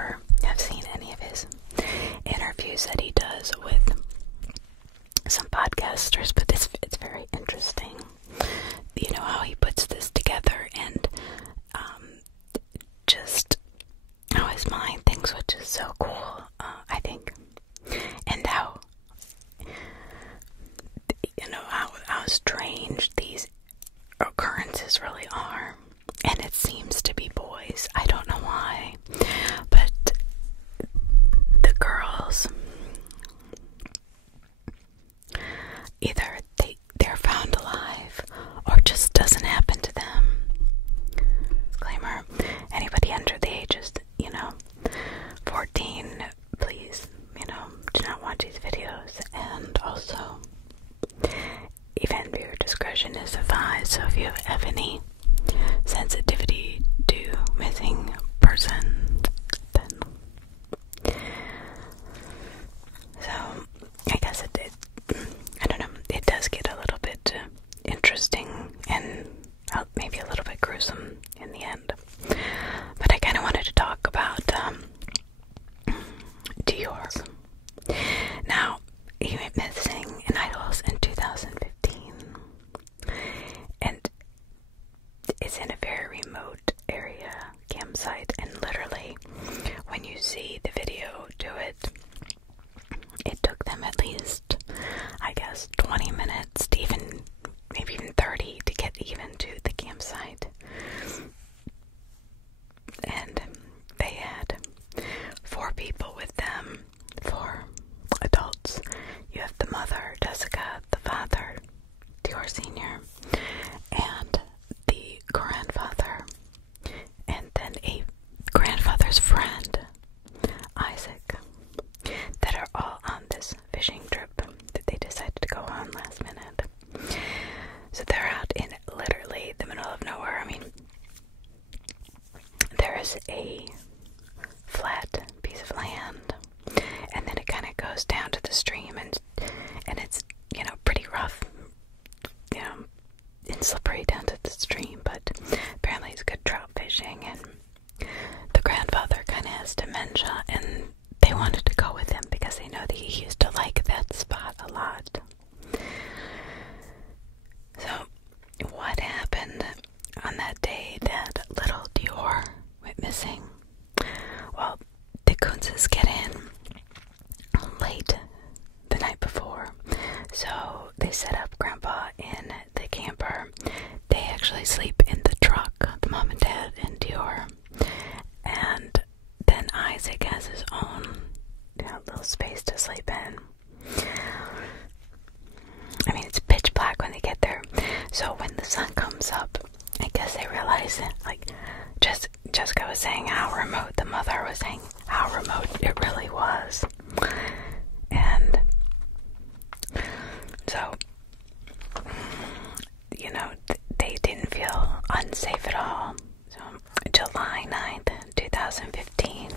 ever have seen any of his interviews that he does with some podcasters, but it's very interesting, you know, how he puts this together and just how his mind thinks, which is so cool, I think, and how, you know, how strange these occurrences really are. And it seems to be boys. I don't know why, but the girls, either they're found alive or just doesn't happen to them. Disclaimer, anybody under the age of, 14, please, do not watch these videos. And also, even viewer discretion is advised. So if you have any sensitivity to missing person, then so I guess I don't know, it does get a little bit interesting and maybe a little bit gruesome in the end. But I kind of wanted to talk about Dior. Now, he went missing in Idols in 2015, and it's in a very remote area, campsite, and literally, when you see the video to it, it took them at least, I guess, 20 minutes to maybe even 30 to get even to the campsite. And they had 4 people with them, 4 adults. You have the mother, Jessica, the father, Dior Sr., and the grandfather, and then a grandfather's friend, Isaac, that are all on this fishing trip that they decided to go on last minute. So they're out in literally the middle of nowhere. I mean, there is a flat piece of land, and then it kind of goes down to the stream, and it's, pretty rough, and slippery down to the stream, but apparently it's good trout fishing, and the grandfather kind of has dementia, and they wanted to go with him because they know that he used to like that spot a lot. So, what happened on that day that little Dior went missing? Well, the Kunzes get in late the night before, so they set up Grandpa in the camper. They actually sleep in the truck, the mom and dad and Dior, and then Isaac has his own little space to sleep in. I mean, it's pitch black when they get there, so when the sun comes up, I guess they realize that, like, Jessica was saying how remote, the mother was saying how remote it really was. And so, they didn't feel unsafe at all. So, July 9th, 2015,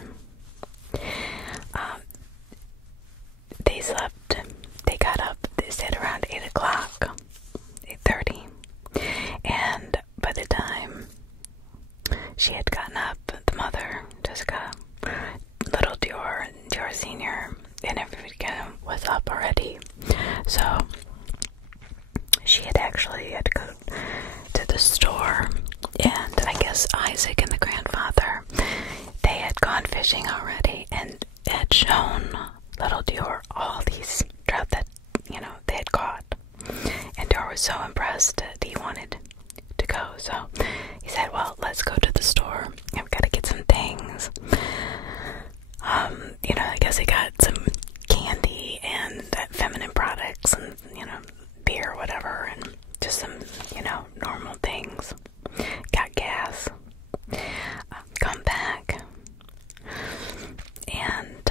they slept, they got up, they said around 8 o'clock, 8:30, and by the time she had gotten up, the mother, Jessica, little Dior, and Dior Sr., and everybody was up already. So she had actually had to go to the store, and I guess Isaac and the grandfather, they had gone fishing already and had shown little Dior all these trout that, they had caught. And Dior was so impressed that he wanted to go. So he said, well, let's go to the store. I've got to get some things. I guess he got some candy and feminine products and, beer or whatever, and just some, normal things. Got gas. Come back. And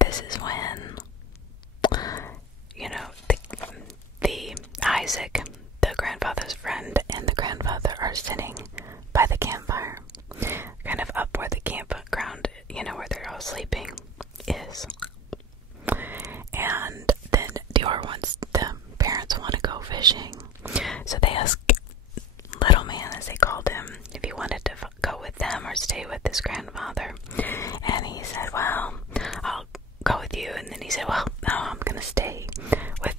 this is when, the Isaac, the grandfather's friend, and the grandfather are sitting by the campfire, kind of up where the campground, where they're all sleeping, is. And then Dior the parents want to go fishing, said, well, no, I'm gonna stay with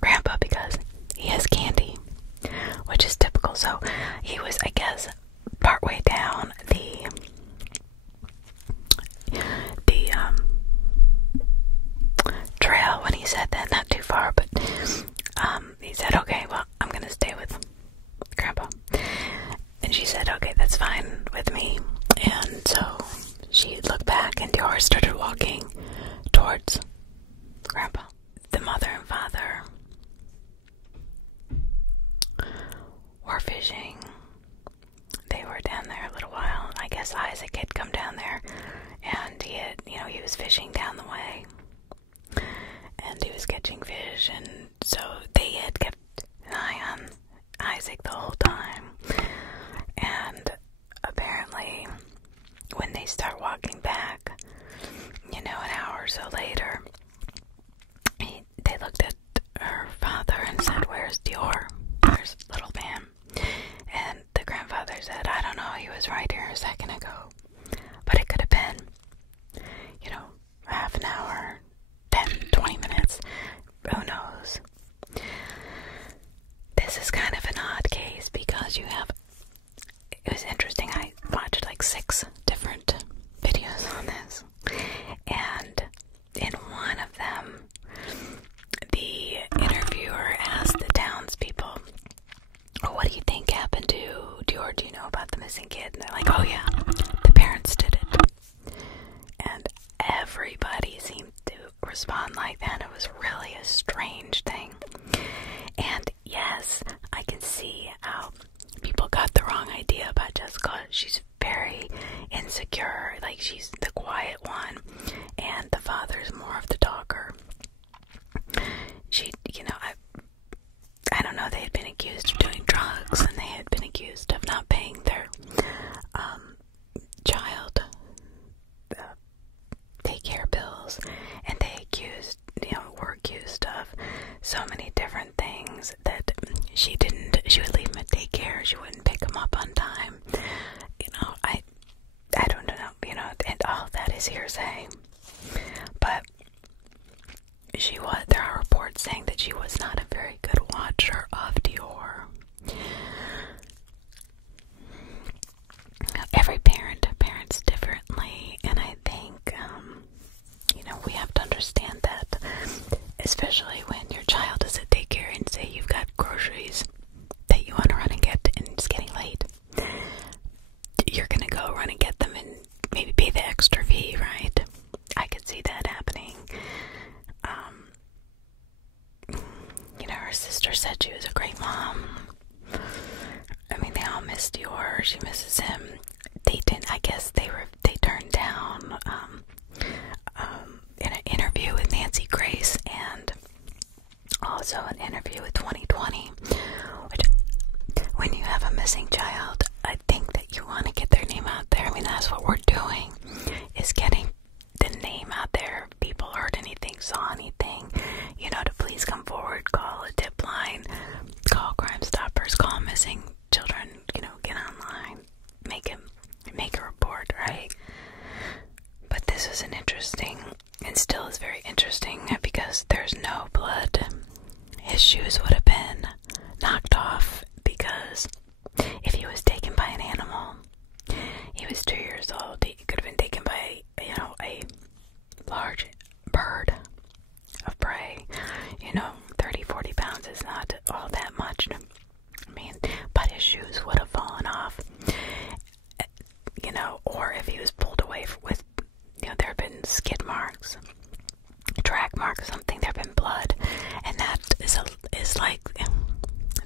Grandpa because he has candy, which is typical. So he was, I guess, partway down the trail when he said that. Not too far, but he said, okay, well, I'm gonna stay with Grandpa. And she said, okay, that's fine with me. And so she looked back, and Dior started walking towards Grandpa. The mother and father were fishing. They were down there a little while. I guess Isaac had come down there, and he had, he was fishing down the way, and he was catching fish, and so they had kept an eye on Isaac the whole time. And apparently, when they start walking back, an hour or so later, they looked at her father and said, where's Dior? Where's little man? And the grandfather said, I don't know, he was right here a second ago. But it could have been, half an hour, 10, 20 minutes, who knows? This is kind of an odd case because it was interesting, I watched like 6 different videos on this, and in one of them, the interviewer asked the townspeople, what do you think happened to Dior? Do you know about the missing kid? And they're like, oh yeah, the parents did it. And everybody seemed to respond like that. It was really a strange thing. And yes, I can see how people got the wrong idea about Jessica. She's very insecure, like she's the quiet one, and the father's more of the talker. She, I don't know, they had been accused of doing drugs, and they had been accused of not paying their child daycare bills, and they were accused of so many different things that she would leave him at daycare, she wouldn't pick him up on time, I don't know, and all that is hearsay, but there are reports saying that she was not a very good watcher of Dior. Every parent parents differently, and I think, we have to understand that, especially when your child is at daycare and say you've got groceries that you want to run and get and it's getting late. You're going to go run and get them and maybe pay the extra fee, right? I could see that happening. Her sister said she was a great mom. I mean, they all miss Dior. She misses him. They didn't, I guess they turned down in an interview with Nancy Grace and also an interview with 2020, which, when you have a missing child, I think that you want to get their name out there. I mean, that's what we're doing, is getting the name out there. If people heard anything, saw anything, to please come forward, call a tip line, call Crime Stoppers, call missing children, get online, make a report, right? But this is an interesting, and still is very interesting, because there's no blood. His shoes would have been knocked off, because if he was taken by an animal, he was 2 years old, he could have been taken by, a large bird of prey. 30, 40 pounds is not all that much. I mean, but his shoes would have fallen off. Or if he was pulled away with, there have been skid marks, track marks, something, there have been blood. And that is like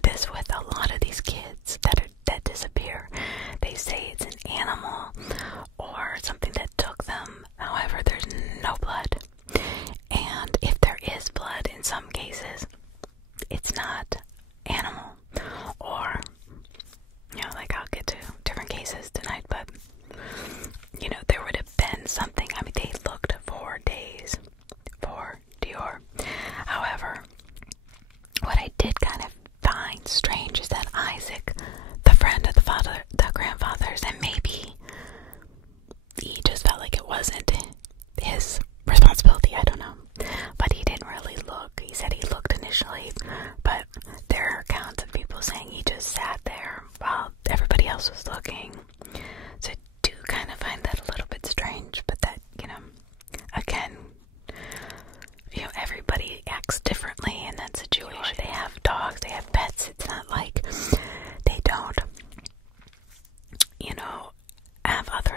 this with a lot of these kids that disappear. They say it's an animal or something that took them. However, there's no blood. And if there is blood in some cases, it's not animal. Or, I'll get to different cases tonight, but, there would have been something. I mean, they looked for days for Dior. However, what I did kind of find strange is that Isaac, the friend of the grandfathers, and maybe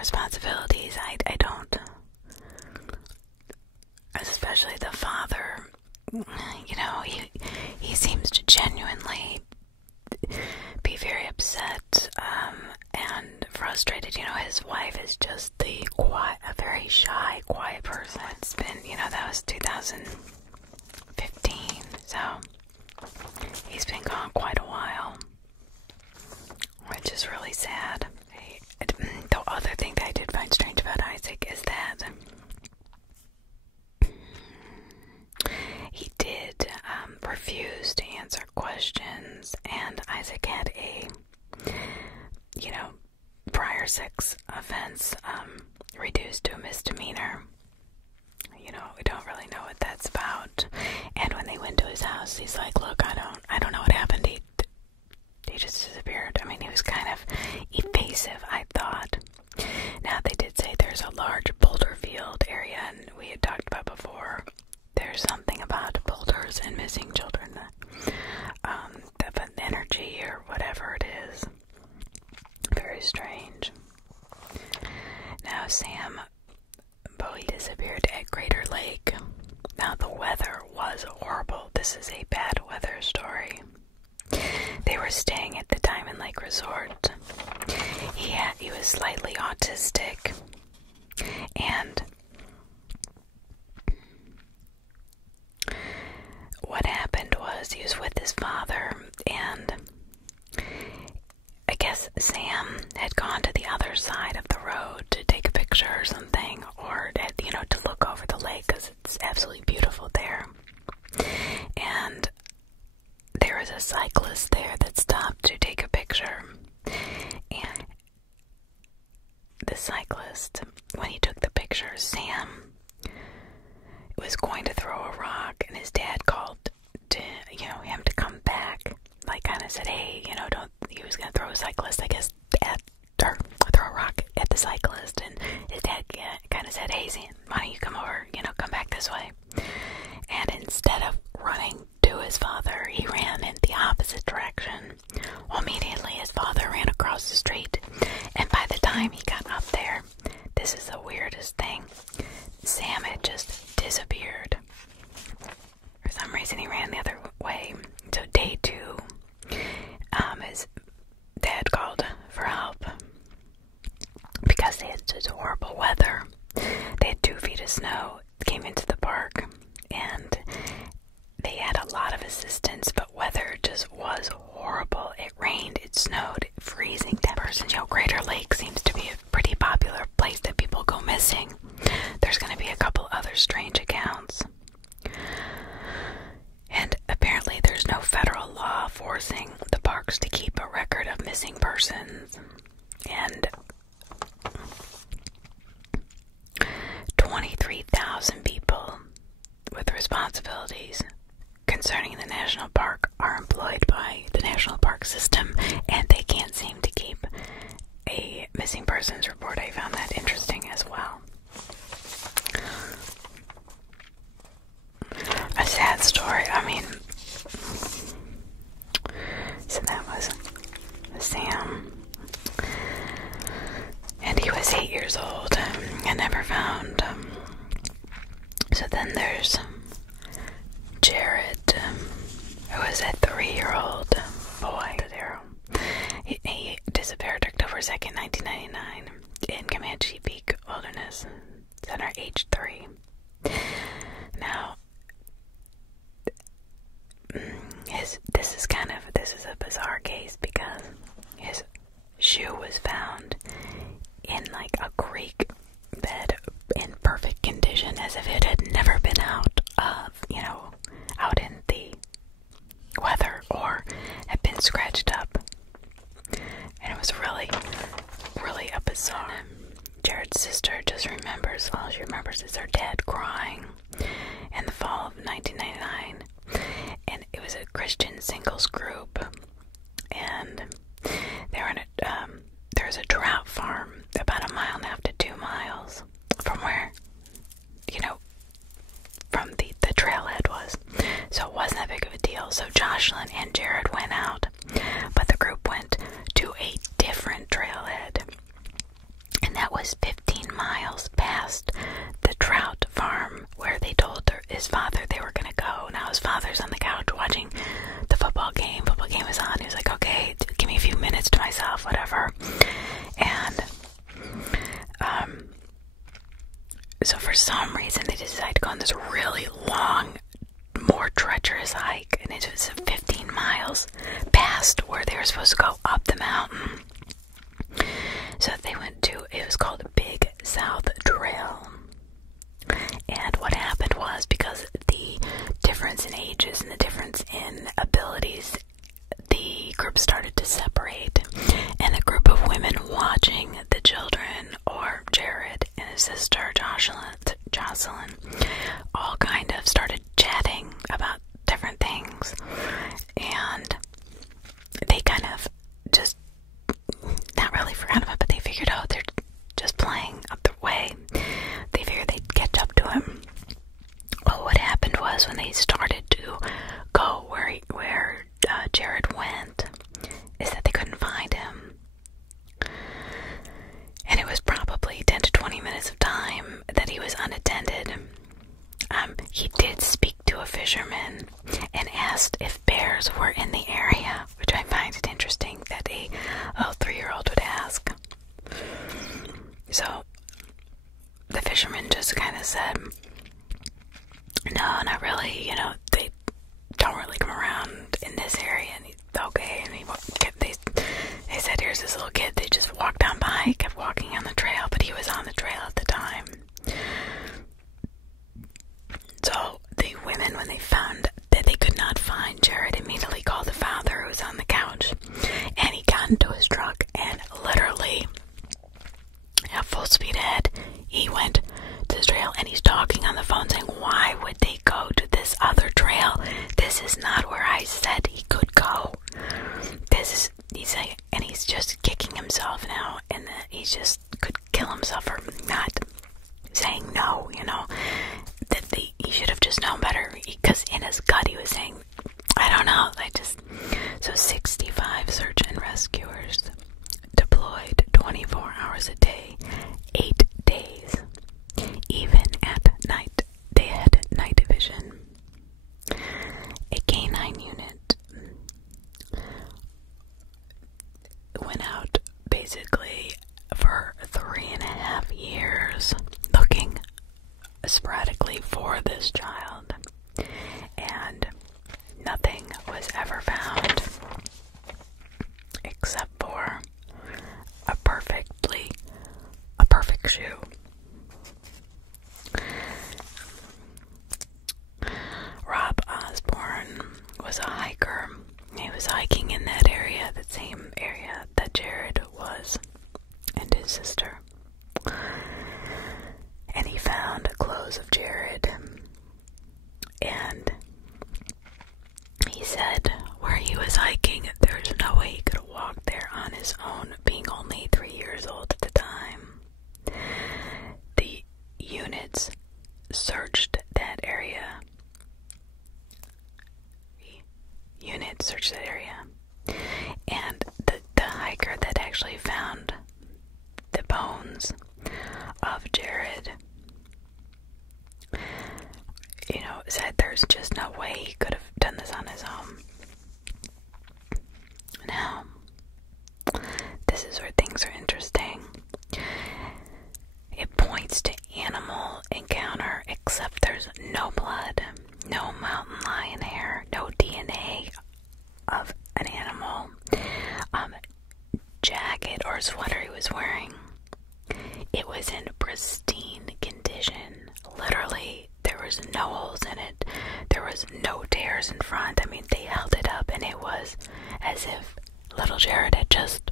responsibilities. I don't, especially the father, you know, he seems to genuinely be very upset and frustrated. You know, his wife is just a very shy, quiet person. It's been, you know, that was 2015, so he's been gone quite a while, which is really sad. The other thing that I did find strange about Isaac is that he did refuse to answer questions, and Isaac had a, you know, prior sex offense reduced to a misdemeanor. You know, we don't really know what that's about. And when they went to his house, he's like, look, I don't know what happened. He just disappeared. I mean, he was kind of evasive, I thought. Now, they did say there's a large boulder field area, and we had talked about before. There's something about boulders and missing children, of an energy or whatever it is. Very strange. Now, Sam Bowie disappeared at Crater Lake. Now, the weather was horrible. This is a bad weather story. They were staying at the Diamond Lake Resort. He was slightly autistic, and what happened was he was with his father, and I guess Sam had gone to the other side of the road to take a picture or something, or, you know, to look over the lake because it's absolutely beautiful there. And there was a cyclist there that stopped to take a picture, and the cyclist, when he took the picture, Sam was going to throw a rock, and his dad called to, you know, him to come back, like kind of said, hey, you know, he was going to throw a cyclist, I guess, or throw a rock at the cyclist, and his dad kind of said, hey, Sam, why don't you come over, you know, come back this way. And instead of running to his father, he ran in the opposite direction. Well, immediately his father ran across the street, and by the time he got up there, this is the weirdest thing, Sam had just disappeared. For some reason, he ran the other way. So day 2, his dad called for help because they had such horrible weather. They had 2 feet of snow, came into the park, and they had a lot of assistance, but weather just was horrible. It rained, it snowed, freezing temperatures. You know, Crater Lake seems to be a pretty popular place that people go missing. There's going to be a couple other strange accounts. And apparently there's no federal law forcing the parks to keep a record of missing persons. And 23,000 people with responsibilities concerning the national park are employed by the national park system, and they can't seem to keep a missing persons report. I found that interesting as well. A sad story. I mean, so that was Sam, and he was 8 years old and never found. So then there's Jared, who was a 3-year-old boy. He disappeared October 2nd, 1999 in Comanche Peak Wilderness Center, age 3. Now, this is a bizarre case because his shoe was found in like a creek bed in perfect condition, as if it had never been out in the weather or had been scratched up. And it was really, really a bizarre. Jared's sister just remembers, all she remembers is her dad crying in the fall of 1999. And it was a Christian singles group, and they were in there was a trout farm about 1.5 to 2 miles from where, from the trailhead was. So it wasn't that big of a deal. So Jocelyn and Jared went out, but the group went to a different trailhead, and that was was 15 miles past the trout farm where they told his father they were going to go. Now his father's on the couch watching the football game. Football game is on. He was like, okay, give me a few minutes to myself, whatever. And so for some reason they decided to go on this really long, more treacherous hike, and it was 15 miles past where they were supposed to go up the mountain. So they went to, it was called Big South Trail. And what happened was, because the difference in ages and the difference in abilities, the group started to separate, and a group of women watching the children, or Jared and his sister Jocelyn, all kind of started chatting about different things, and they kind of just not really forgot about it, but they figured, oh, they're just playing up the way. They figured they'd catch up to him. Well, what happened was, when they started to go where Jared went, is that they couldn't find him. And it was probably 10 to 20 minutes of time that he was unattended. He did speak to a fisherman and asked if bears were in the area, which I find it interesting that a 3-year-old would ask. So the fisherman just kind of said, no, not really, they don't really come around in this area. And he's okay. And they said, here's this little kid. They just walked down by, kept walking on the trail, but he was on the trail at the time. So the women, when they found that they could not find Jared, immediately called the father, who was on the couch, and he got into his truck and literally, at full speed ahead, he went to the trail, and he's talking on the phone saying, why would they go to this other trail? This is not where I said he could go. He's saying, and he's just kicking himself now, and he just could kill himself for not saying no, that he should have just known better, because in his gut he was saying, I don't know, so 65 search and rescuers deployed 24 hours a day, 8 days, even at night. They had night vision. A canine unit went out basically for 3.5 years looking sporadically for this child, and nothing was ever found except for a perfect shoe. Rob Osborne was a hiker. He was hiking in that area, the same area that Jared was, and his sister. And he found clothes of Jared, and he said where he was hiking, there's no way he could have walked there on his own, being only 3 years old at the time. The units searched that area. And the hiker that actually found the bones of Jared, said there's just no way he could have done this on his own. Now, this is where things are interesting. It points to animal encounter, except there's no blood, no mountain lion hair, no DNA of an animal, jacket or sweater he was wearing. It was in pristine condition. Literally, there was no holes in it. There was no tears in front. I mean, they held it up, and it was as if little Jared had just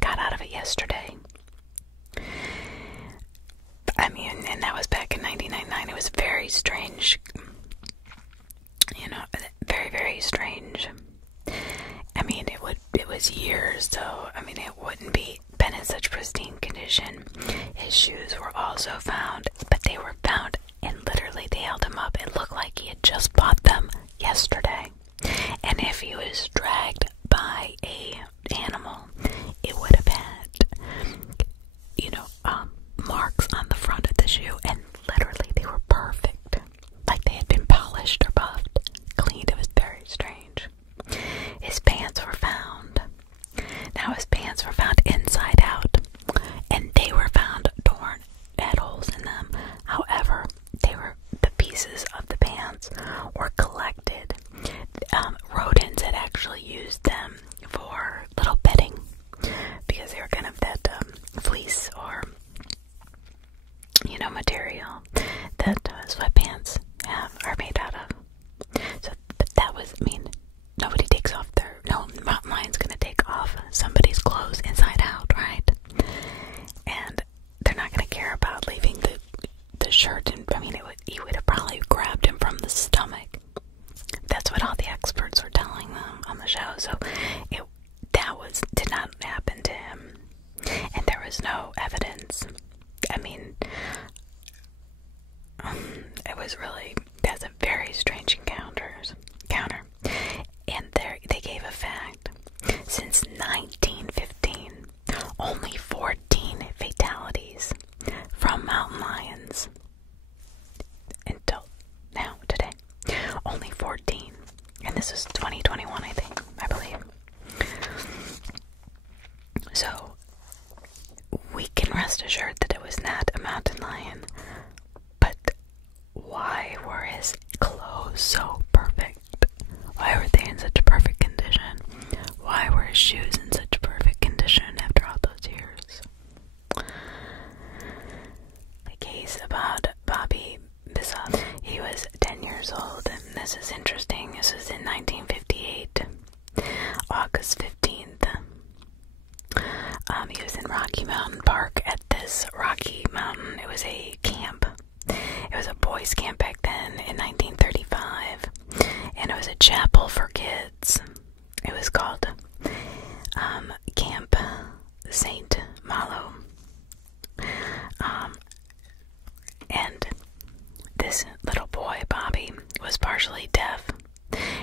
got out of it yesterday. I mean, and that was back in 1999. It was very strange. Very, very strange. I mean, it was years, so, I mean, it wouldn't been in such pristine condition. His shoes were also found, but they were found, and literally they held him up. It looked like he had just bought them yesterday. And if he was dragged by a animal, it would have had, material that sweatpants are made out of. So that was, nobody takes off no mountain lion's gonna take off somebody's clothes inside out, right? And they're not gonna care about leaving the shirt, and he would have probably grabbed him from the stomach. That's what all the experts were telling them on the show. So did not happen to him, and there was no evidence. It was really, that's a very strange encounter. And they gave a fact. Since 1915, only 14 fatalities from mountain lions. Until now, today. Only 14. And this is 2021, I believe. So, we can rest assured that it was not a mountain lion. But why were his clothes so perfect? Why were they in such a perfect condition? Why were his shoes in such a perfect condition after all those years? The case about Bobby Bissell. He was 10 years old, and this is interesting. This was in 1958, August 15th. He was in Rocky Mountain Park at this Rocky Mountain. It was a camp. It was a boys' camp back then in 1935, and it was a chapel for kids. It was called Camp St. Malo. And this little boy, Bobby, was partially deaf,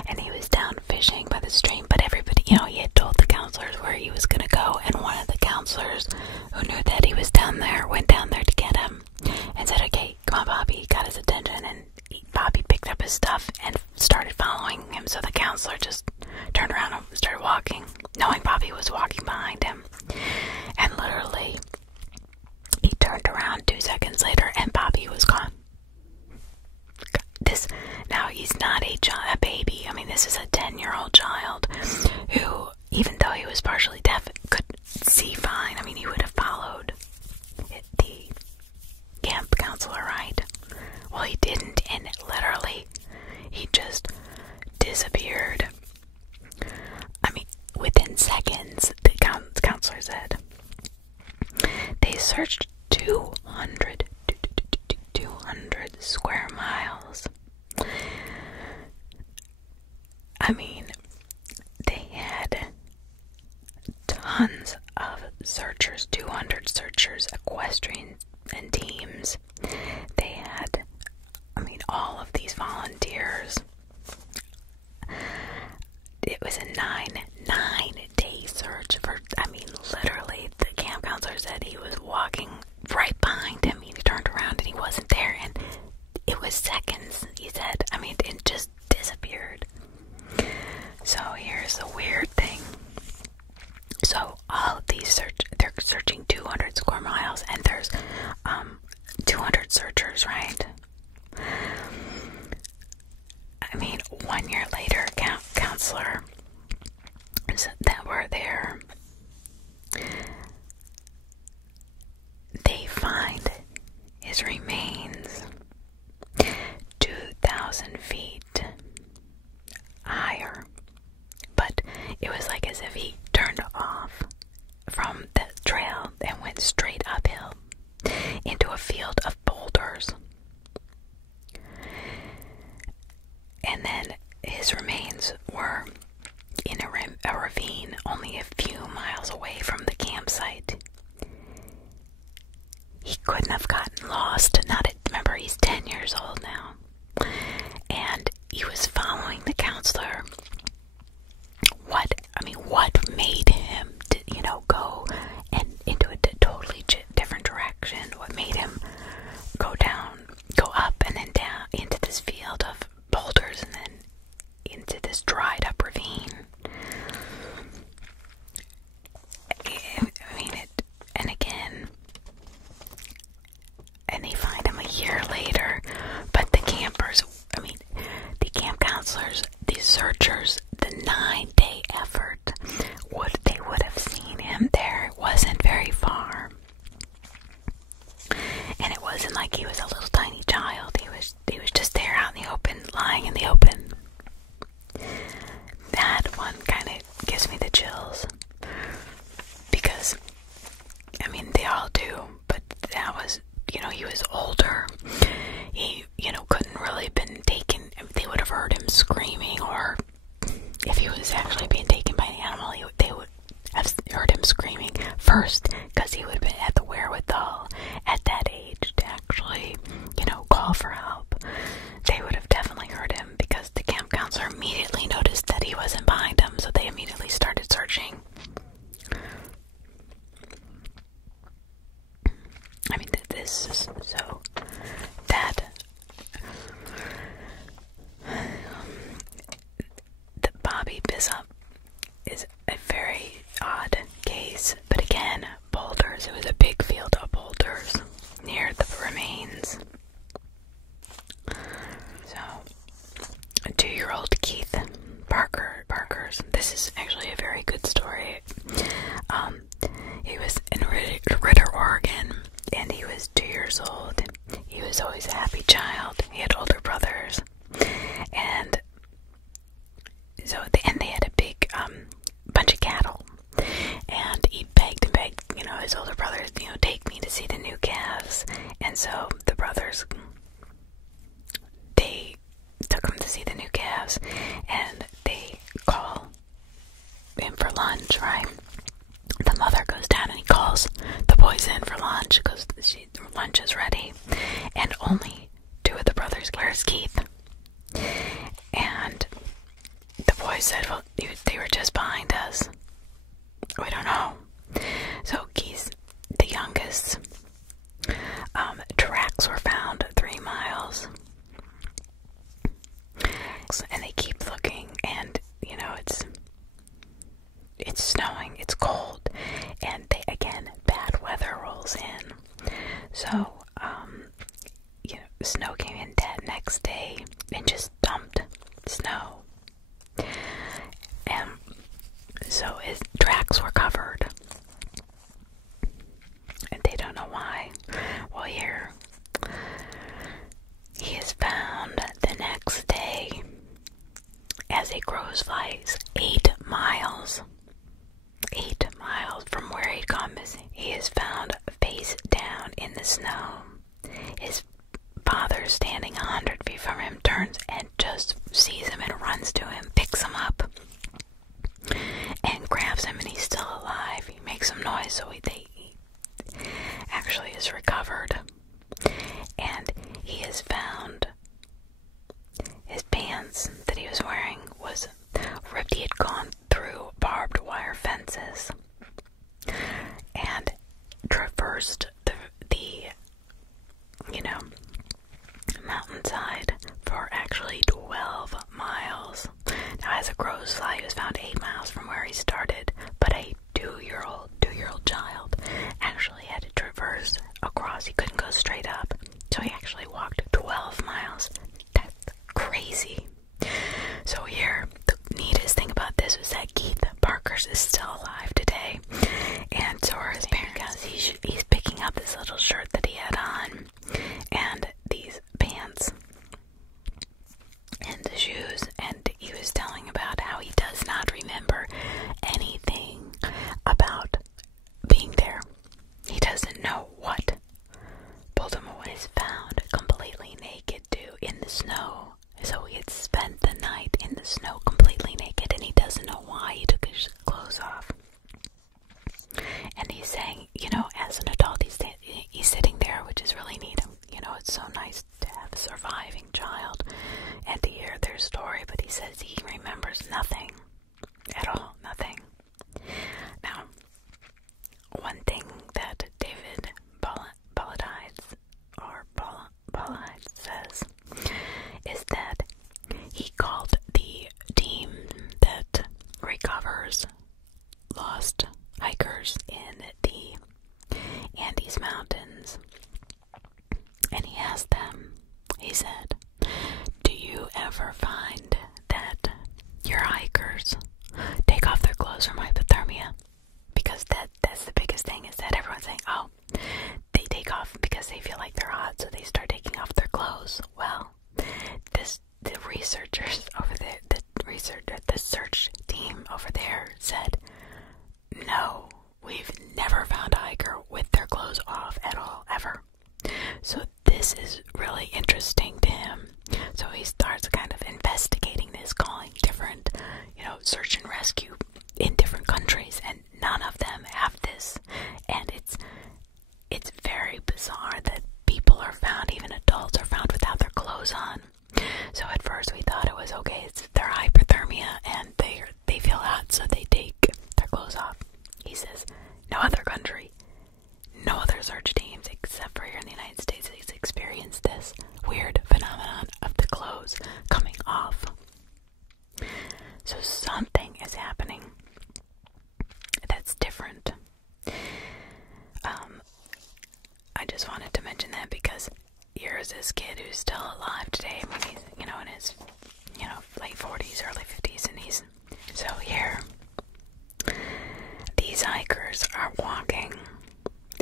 and he was down fishing by the stream, but everybody, he had told the counselors where he was going to go, and one of the counselors who knew that he was down there went down there to get him and said, okay, come on, Bobby. Got his attention, and Bobby picked up his stuff and started following him. So the counselor just turned around and started walking, knowing Bobby was walking behind him. And literally, he turned around 2 seconds later, and Bobby was gone. Now, he's not a baby. This is a 10-year-old child who, even though he was partially deaf, could see fine. He would have followed the camp counselor, right? Well, he didn't, and literally, he just disappeared. Within seconds, the counselor said. They searched 200 square miles. They had tons of searchers, 200 searchers, equestrian and teams. They had, all of these volunteers. It was a nine-day search for, literally, the camp counselor said he was walking right behind him. He turned around and he wasn't there, and it was seconds, he said. It just disappeared. So here's the weird thing. So all of these they're searching 200 square miles, and there's 200 searchers, right? 1 year later, counselors that were there, they find his remains 2,000 feet higher. But it was like as if he turned off from the trail and went straight uphill into a field of boulders. And then his remains were in a ravine only a few miles away from the campsite. He couldn't have gotten lost. Remember, he's 10 years old now. And he was following the counselor. What made him, go into a totally different direction? What made him go up and then down into this field of boulders and then into this dried up ravine? And again, and they find him a year later, but the campers, the camp counselors, these searchers, wasn't like he was a little tiny child. He was just there out in the open, lying in the open. That one kind of gives me the chills. Because, I mean, they all do, but that was, he was older. He, couldn't really been taken. They would have heard him screaming, or if he was actually being taken by an animal, they would have heard him screaming first, because he would have been at the wherewithal at that age to actually, call for help. They would have definitely heard him, because the camp counselor immediately noticed that he wasn't behind them, so they immediately started searching. I mean, this is so that the Bobby Bishop is a very odd case, but again, boulders. It was a big field of boulders near the remains. So, a 2-year-old Keith Parker's. This is actually a very good story. He was in Ritter, Oregon, and he was 2 years old. He was always a happy child. He had older brothers, and so they had a big bunch of cattle, and he begged and begged, his older brothers, take me to see the new calves. And so the brothers, they took him to see the new calves, and they call him for lunch, right? The mother goes down and he calls the boys in for lunch because lunch is ready, and only 2 of the brothers, where's Keith? And the boys said, well, they were just behind us. We don't know. So Keith, the youngest, tracks were found 3 miles. And they keep looking, and, it's snowing, it's cold, and again, bad weather rolls in. So, snow came in that next day and just dumped snow. And so his tracks were covered. And they don't know why. Well, here, he is found the next day as a crow flies 8 miles. 8 miles from where he'd gone missing. He is found face down in the snow. His father, standing 100 feet from him, turns and just sees him and runs to him, picks him up, and grabs him, and he's still alive. He makes some noise, so he actually is recovered. And he is found. His pants that he was wearing was ripped. He had gone through barbed wire fences and traversed the mountainside for actually 12 miles. Now, as a crow's fly, he was found 8 miles from where he started, but a 2-year-old child actually had to traverse across. He couldn't go straight up, so he actually walked 12 miles. That's crazy. So here, the neatest thing about this was that Keith Parker's is still alive today, and so are his parents. Because he's picking up this little shirt that he had on, and these pants, and the shoes, and he was telling about how he does not remember anything about being there. He doesn't know what pulled him away. He's found completely naked too, in the snow. So he had spent the night in the snow completely naked, and he doesn't know why he took his clothes off. And he's saying, as an adult, he's sitting there, which is really neat. It's so nice to have a surviving child and to hear their story, but he says he remembers nothing at all, nothing. Now, one thing that David Paulides says is that he called the team that recovers lost hikers in the Andes Mountains, and he asked them, he said, do you ever find that your hikers take off their clothes from hypothermia? Because that's the biggest thing, is that everyone's saying, oh, they take off because they feel like they're hot, this is really interesting to him. So he starts kind of investigating this, calling different, search and rescue in different countries, and none of them have this. And it's very bizarre that people are found, even adults are found without their clothes on. So at first we thought it was okay, it's their hypothermia and they feel hot, so they take their clothes off. He says no other country, no other search teams except for here in the United States has experienced this weird phenomenon of the clothes coming off. So something is happening that's different. I just wanted to mention that because here's this kid who's still alive today. I mean, he's, in his, late 40s, early 50s, and he's, so here, these hikers are walking,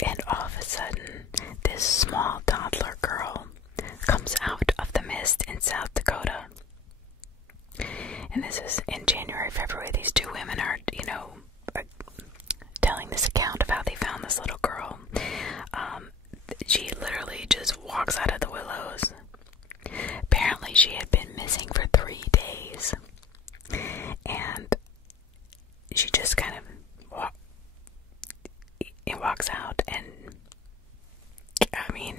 and all of a sudden, this small toddler girl comes out of the mist in South Dakota. And this is in January, February. These two women are, telling this account of how they found this little girl. She literally just walks out of the willows. Apparently she had been missing for 3 days. And she just kind of walks out, and I mean,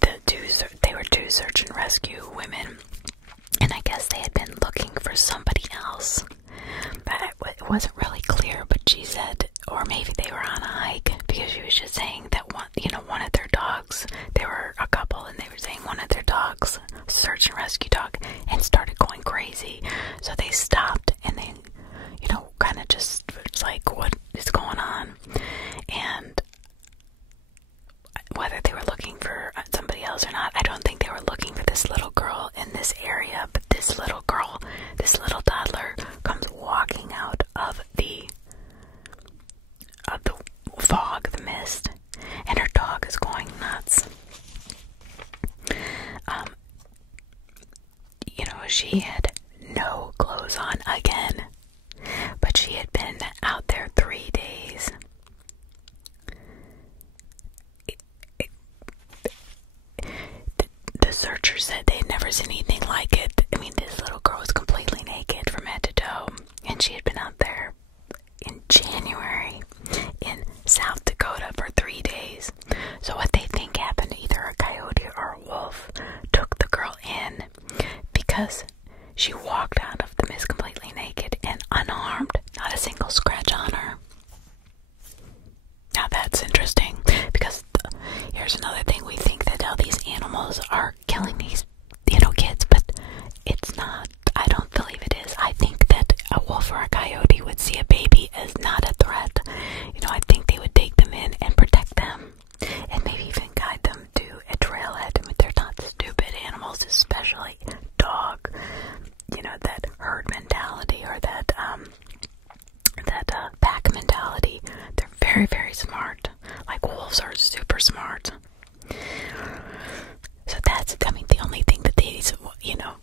they were two search and rescue women, and I guess they had been looking for somebody else. But it wasn't really clear, but she said, or maybe they were on a hike, because she was just saying that one of their dogs, they were a couple, and they were saying one of their dogs, search and rescue dog, and started going crazy. So they stopped, and they, kind of just was like, what is going on? And whether they were looking for somebody else or not, I don't think they were looking for this little girl in this area, but this little girl, this little toddler, comes walking out of the fog, the mist, and her dog is going nuts. She had no clothes on again, but she had been out there 3 days. The searchers said they had never seen anything like it. I mean, this little girl was completely naked from head to toe, and she had been out there in January in South Dakota for 3 days. So what they think happened, either a coyote or a wolf took the girl in because she walked out of the mist completely naked and unharmed, not a single scratch on her. Now that's interesting, because here's another thing. We think that all these animals are killing these, kids, but it's not. I don't believe it is. I think that a wolf or a coyote would see a baby as not a threat. I think they would take them in and protect them, and maybe even guide them to a trailhead. I mean, they're not stupid animals, especially dog. That herd mentality, or that pack mentality. They're very, very smart. Like wolves are super smart. So that's, the only thing that these,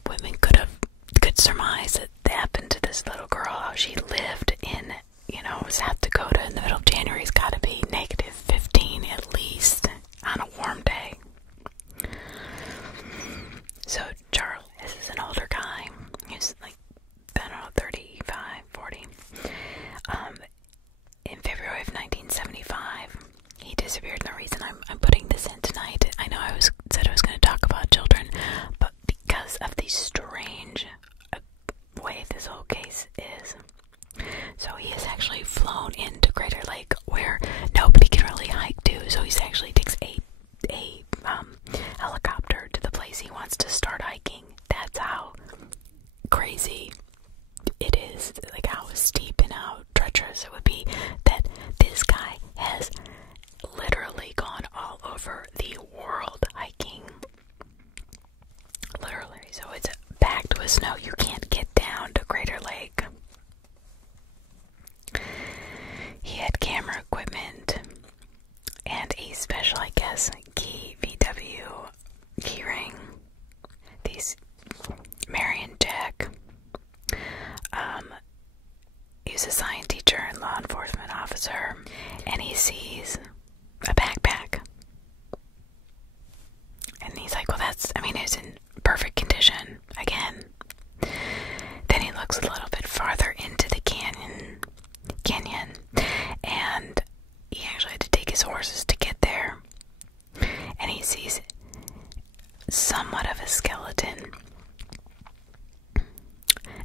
women could surmise that happened to this little girl, how she lived in, South Dakota in the middle of January, has got to be negative 15 at least on a warm day. So Charles, this is an older guy. He's like, I don't know, 35, 40. In February of 1975, he disappeared. And the reason I'm putting this in tonight, I know said I was going to talk about children, but because of the strange way this whole case is. So he is actually flown into Crater Lake, where nobody can really hike to. So he actually takes a helicopter to the place he wants to start hiking. That's how crazy it is, like how steep and how treacherous it would be, that this guy has literally gone all over the world hiking. Literally. So it's packed with snow. You can't get down to Crater Lake. He had camera equipment and a special, I guess, VW keyring. These Marion Jack. He was a science teacher and law enforcement officer, and he sees a backpack mean, it's in perfect condition again. Then he looks a little bit farther into the canyon, and he actually had to take his horses to get there. And he sees somewhat of a skeleton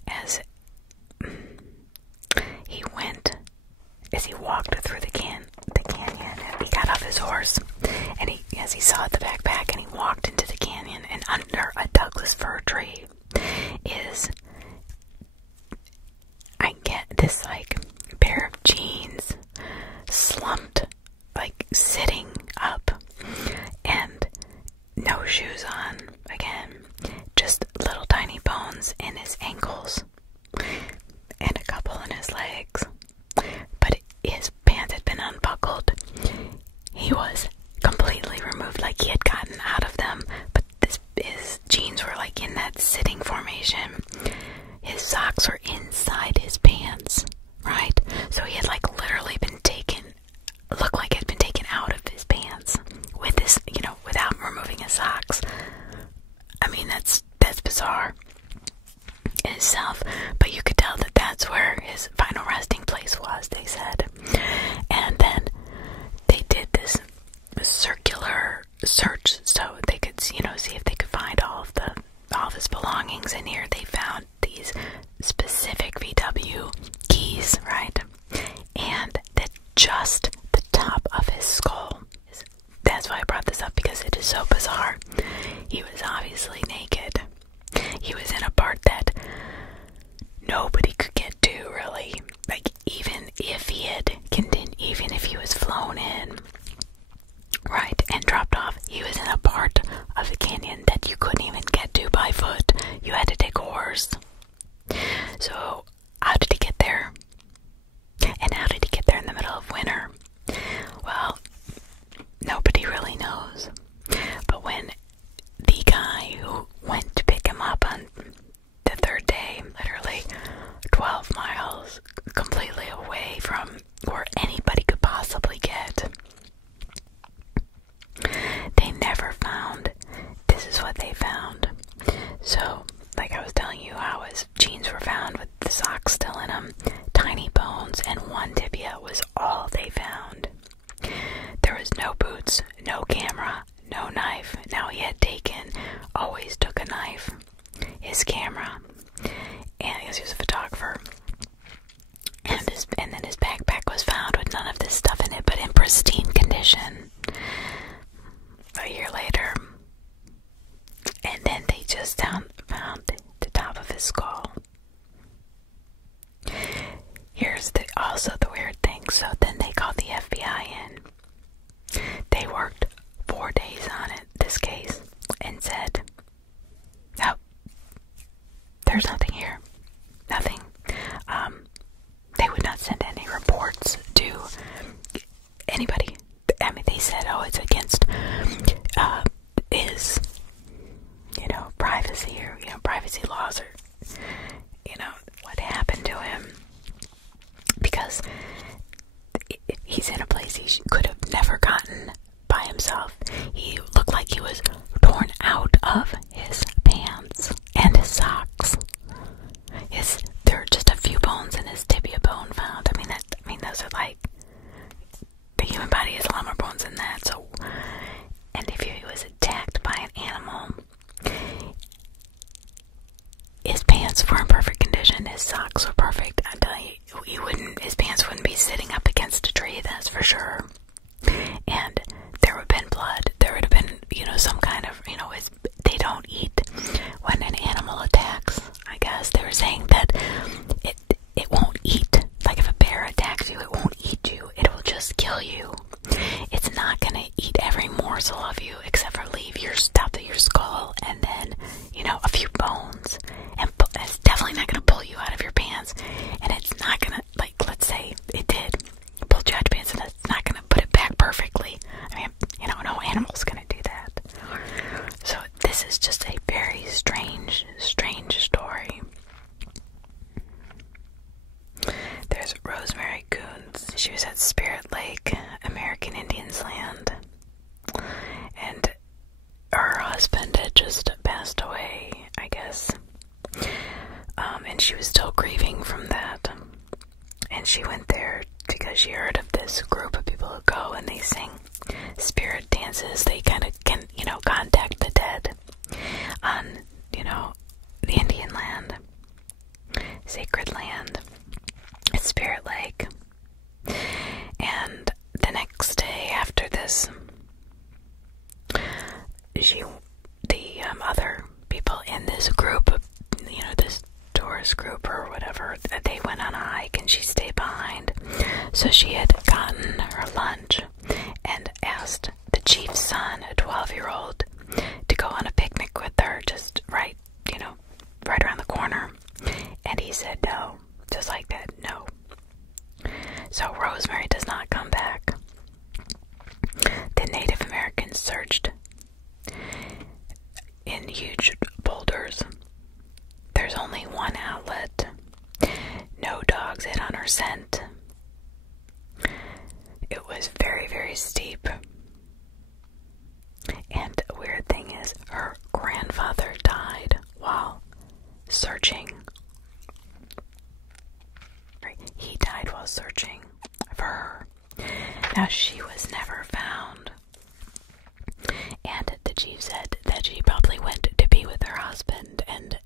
as he walked through the canyon. He got off his horse, and as he saw the backpack, and he walked into the canyon, and under a Douglas fir tree is, I get this like pair of jeans slumped, like sitting up, and no shoes on, again, just little tiny bones in his ankles and a couple in his legs, but his pants had been unbuckled. He was completely removed, like he had gotten out of them, but his jeans were like in that sitting formation. His socks were inside his pants, right? So he had like literally been looked like it had been taken out of his pants with his, without removing his socks. I mean, that's bizarre in itself, but you could tell that that's where his final resting place was, they said. And then they did this circular search so they could, see if they could find all of his belongings. And here they found these specific VW keys, right? And just the top of his skull. That's why I brought this up, because it is so bizarre. He was obviously naked. He was in a part that nobody could get to, really. Like, even if he was flown in, right, and dropped off, he was in a part of the canyon that you couldn't even get to by foot. You had to take a horse. So, how did he get there? And how did he get there in the middle of winter? Well, nobody really knows. But when the guy who went to pick him up on the third day, literally 12 miles completely away from where anybody could possibly get, they never found, this is what they found. So, like I was telling you how his jeans were found with the socks still in them, tiny bones and one tibia was all they found. There was no boots, no camera, no knife. Now he had always took a knife, his camera, and I guess he was a photographer. And then his backpack was found with none of this stuff in it, but in pristine condition. A year later. And then they just found the top of his skull. Here's also the weird thing. So then they called the FBI in. They worked 4 days on this case, and said, no, there's nothing here. Nothing. They would not send any reports to anybody. I mean, they said, it's against his, privacy, or, privacy laws, or, what happened to him. Because he's in a place he could have never gotten by himself. He looked like he was torn out of his pants and his socks. There are just a few bones in his tibia bone found. I mean, those are like, the human body has a lot more bones than that. So, and if he was attacked by an animal, his pants were in perfect condition. His socks were perfect. I'm telling you, his pants wouldn't be sitting up against a tree, that's for sure. And there would have been blood. There would have been, some kind of, they don't eat when an animal attacks. I guess they were saying that it won't eat. Like if a bear attacks you, it won't eat you. It will just kill you. It's not gonna eat every morsel of you, except for leave your stuff to your skull, and then, a few bones. And it's definitely not gonna pull you out of your pants. And it's not gonna, like, let's say it did pull you out of your pants, and it's not gonna put it back perfectly. I mean, no animal's gonna do that. So this is just a very strange story. There's Rosemary Coons. She was at Spirit Lake, American Indians land. And her sing spirit dances. They kind of can, contact the dead on, the Indian land, sacred land, Spirit Lake. And the next day after this, the other people in this group, this tourist group or whatever, they went on a hike and she stayed behind. So she had gotten her lunch and asked the chief's son, a 12-year-old, to go on a picnic with her just right around the corner. And he said no, just like that, no. So Rosemary does not come back. The Native Americans searched in huge boulders. There's only one outlet. No dogs hit on her scent. It was very, very steep. And the weird thing is, her grandfather died while searching. He died while searching for her. Now, she was never found. And the chief said that she probably went to be with her husband. And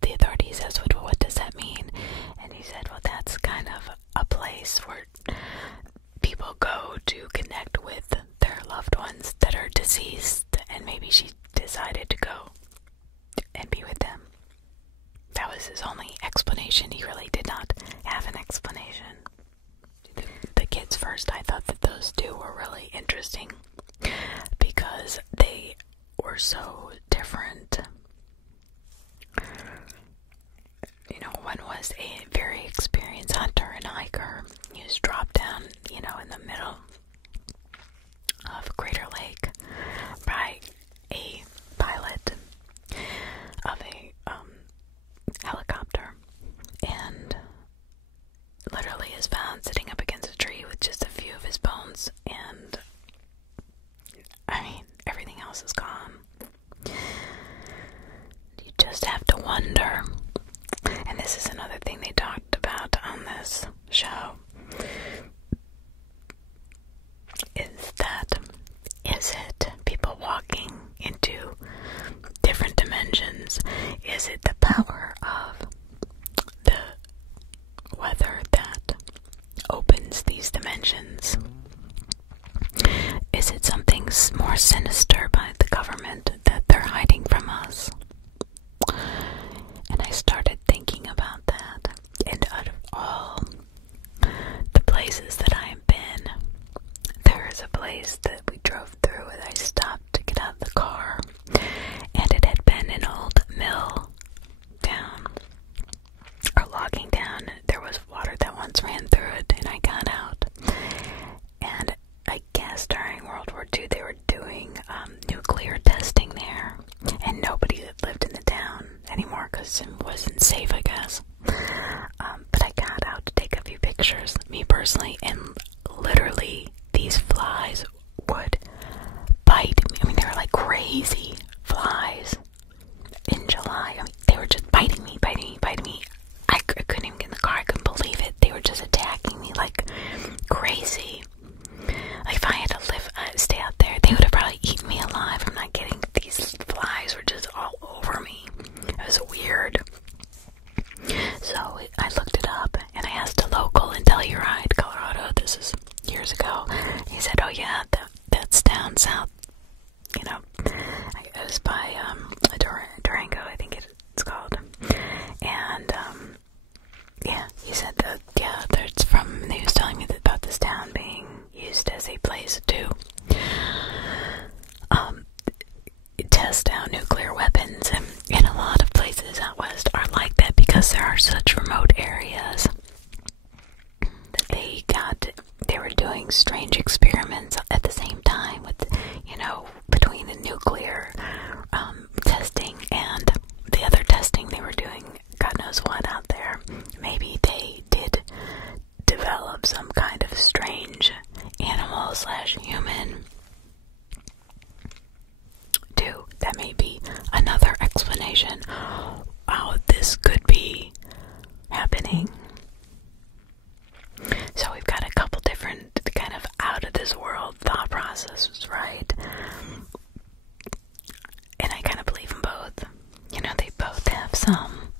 the authorities asked, well, what does that mean? And he said, well, that's kind of a place where people go to connect with their loved ones that are deceased. And maybe she decided to go and be with them. That was his only explanation. He really did not have an explanation. The kids first, I thought that those two were really interesting because they were so different. One was a very experienced hunter and hiker. He was dropped down, in the middle of Crater Lake by a pilot of a helicopter, and literally is found sitting up against a tree with just a few of his bones, and everything else is gone. You just have to wonder, and this is another thing they talked about on this show, is it people walking into different dimensions? Is it the power of the weather that opens these dimensions? Is it something more sinister by the government that they're hiding from us? And I started thinking about that. And out of all the places that I have been, there is a place that we drove through and I stopped to get out of the car, and it had been an old mill town, or logging town. There was water that once ran through it, and I got out. And I guess during World War II they were doing nuclear testing there, and nobody lived in the town anymore because it wasn't safe, I guess. But I got out to take a few pictures, me personally, and literally these flies would bite me. They were like crazy flies in July. They were just biting me. I couldn't even get in the car. I couldn't believe it. They were just attacking me like crazy. Like if I had to stay out there, they would have probably eaten me alive. I'm not kidding. These flies were just all over me. It was weird. So I looked it up and I asked a local in Telluride, Colorado. This is years ago. He said, "Oh yeah, that's down south. It was by Durango, I think it's called." And he said that he was telling me about this town being used as a place to test out nuclear weapons, and a lot of places out west are like that because there are such remote areas that they were doing strange experiments at the same time with, between the nuclear testing and the other testing they were doing, God knows what out there. Maybe they did develop some kind of strange animal/human too. That may be another explanation how this could be happening. So we've got a couple different kind of guess this was right. And I kind of believe in both. You know, they both have some,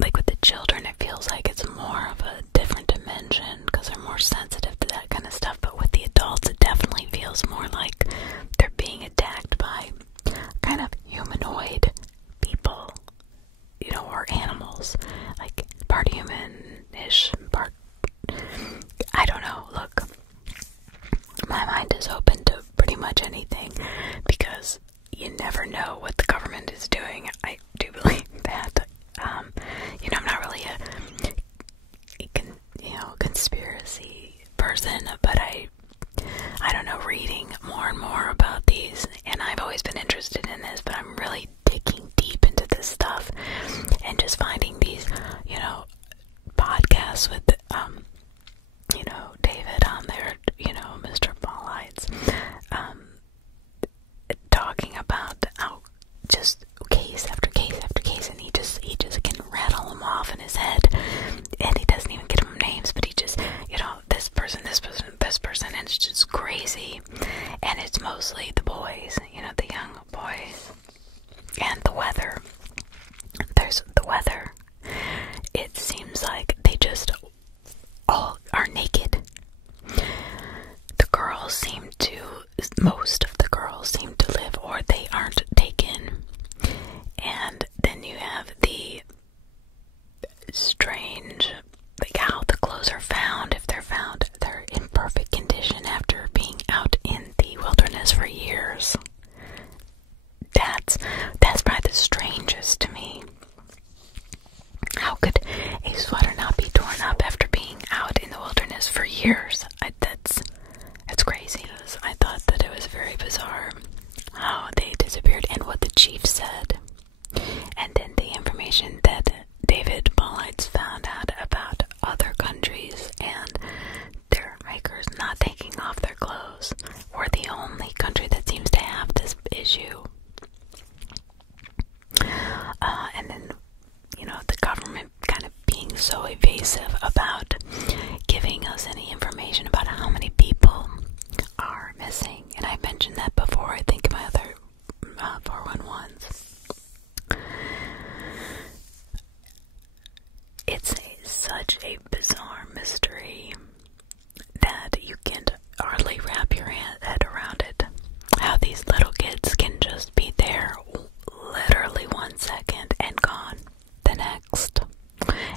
like with the children, it feels like it's more of a different dimension because they're more sensitive to that kind of stuff. But with the adults, it definitely feels more like they're being attacked by kind of humanoid people, you know, or animals, like part human-ish, part, I don't know. Look, my mind is open to pretty much anything because you never know what the government is doing. I do believe that. You know, I'm not really a conspiracy person, but I don't know, reading more and more about these, and I've always been interested in this, but I'm really digging deep into this stuff and just finding these, you know, podcasts with, you know, David on there, you know, Mr. Paulides, talking about how just case after case after case, and he just can rattle them off in his head, and he doesn't even get them names, but he just, you know, this person, and it's just crazy, and it's mostly the boys, you know, the young boys, and the weather. There's the weather. It seems like they just all are naked. Most of the girls seem to live, or they aren't taken. And then you have the strange, like how the clothes are found. If they're found, they're in perfect condition after being out in the wilderness for years. That's probably the strangest to me. How could a sweater not be torn up after being out in the wilderness for years? That's crazy. I thought that it was very bizarre how they disappeared and what the chief said. And then the information that David Paulides found out about other countries and their hikers not taking off their clothes. We're the only country that seems to have this issue. And then, you know, the government kind of being so evasive about giving us any information about how many people are missing. And I mentioned that before, I think, in my other 411s. It's such a bizarre mystery that you can't hardly wrap your head around it. How these little kids can just be there literally 1 second and gone the next,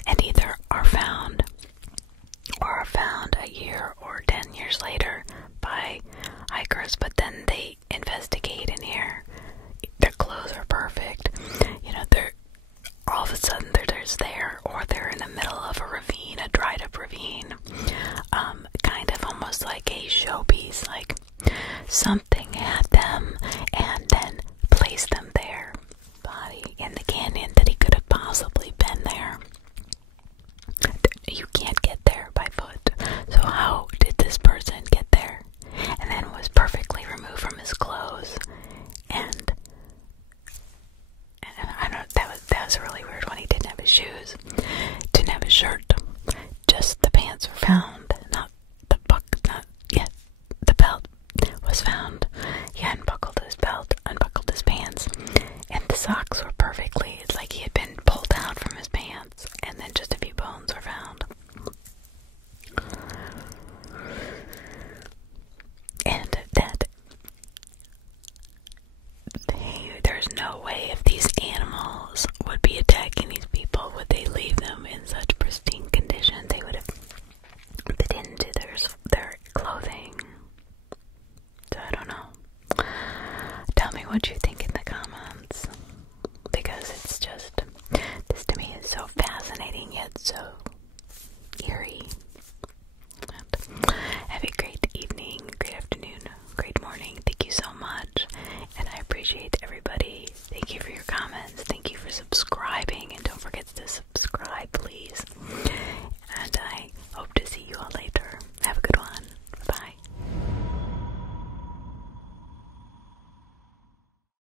and either are found or are found a year or 10 years later by hikers, but then they investigate and hear their clothes are perfect. You know, they're all of a sudden they're just there, or they're in the middle of a ravine, a dried up ravine, kind of almost like a showpiece, like something